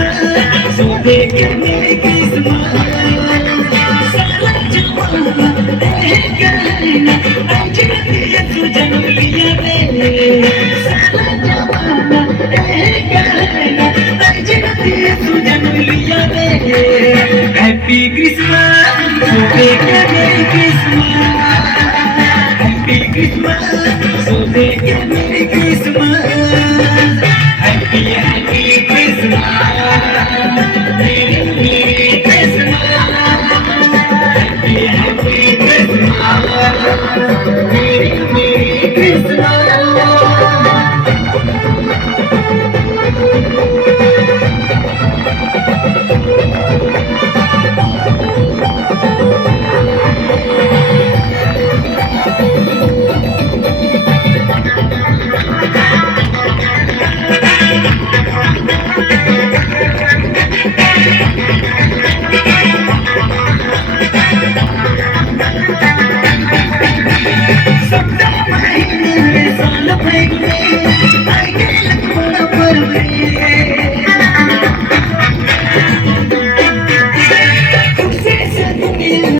Christmas, so they can make Christmas. सारा जमाना है कहना, आज दिया तू जन्म लिया रे। सारा जमाना है कहना, आज दिया तू जन्म लिया रे। Happy Christmas, so they can make Christmas. Happy Christmas.